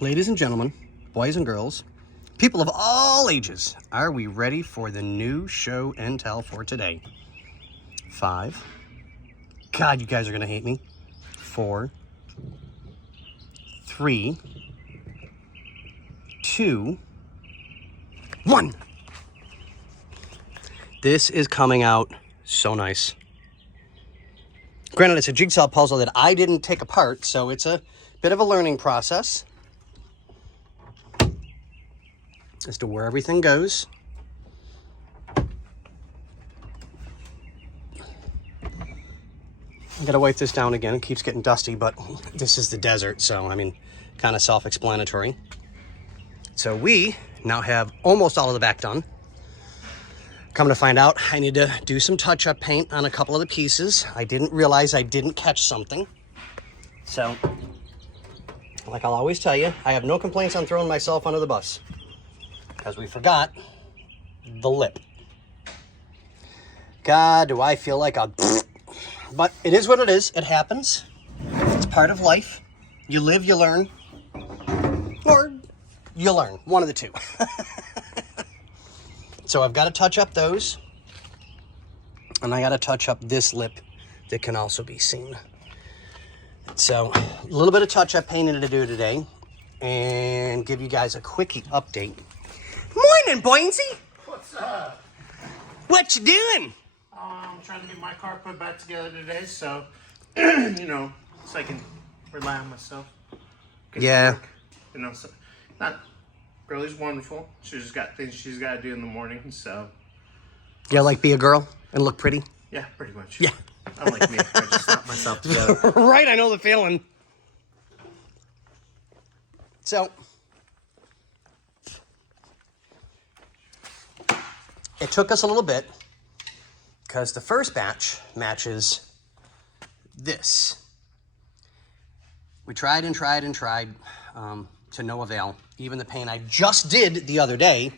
Ladies and gentlemen, boys and girls, people of all ages, are we ready for the new show and tell for today? 5. God, you guys are going to hate me. 4, 3, 2, 1. This is coming out so nice. Granted, it's a jigsaw puzzle that I didn't take apart, so it's a bit of a learning process as to where everything goes. I gotta wipe this down again. It keeps getting dusty, but this is the desert, so I mean, kind of self-explanatory. So we now have almost all of the back done. Come to find out, I need to do some touch-up paint on a couple of the pieces. I didn't realize I didn't catch something. So, like I'll always tell you, I have no complaints on throwing myself under the bus, because we forgot the lip. God, do I feel like a... But it is what it is. It happens. It's part of life. You live, you learn. Or you learn. One of the two. So I've got to touch up those. And I got to touch up this lip that can also be seen. So a little bit of touch-up painting to do today. And give you guys a quickie update. Morning, Boinsy. What's up? What you doing? I'm trying to get my car put back together today, so, so I can rely on myself. Yeah. So, not, Girlie's wonderful. She's just got things she's got to do in the morning, so. Yeah, like be a girl and look pretty? Yeah, pretty much. Yeah. Unlike me, I just slap myself together. Right, I know the feeling. So, it took us a little bit because the first batch matches this. We tried and tried and tried to no avail. Even the paint I just did the other day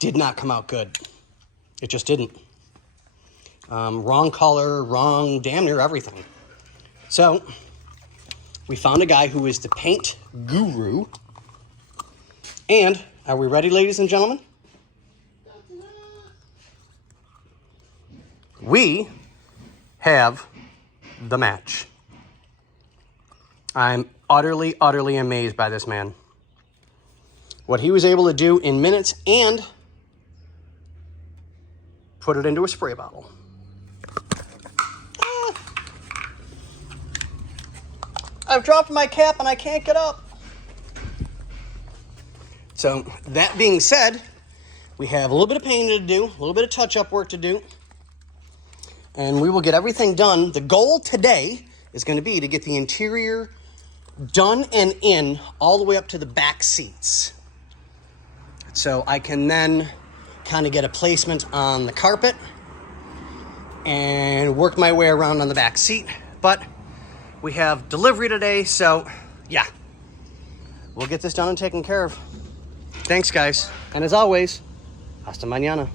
did not come out good. It just didn't. Wrong color, wrong damn near everything. So, we found a guy who is the paint guru. And, are we ready, ladies and gentlemen? We have the match. I'm utterly, utterly amazed by this man. What he was able to do in minutes and put it into a spray bottle. I've dropped my cap and I can't get up. So, that being said, we have a little bit of painting to do, a little bit of touch-up work to do, and we will get everything done. The goal today is going to be to get the interior done and in all the way up to the back seats. So I can then kind of get a placement on the carpet and work my way around on the back seat. But we have delivery today, so yeah, we'll get this done and taken care of. Thanks, guys. And as always, hasta mañana.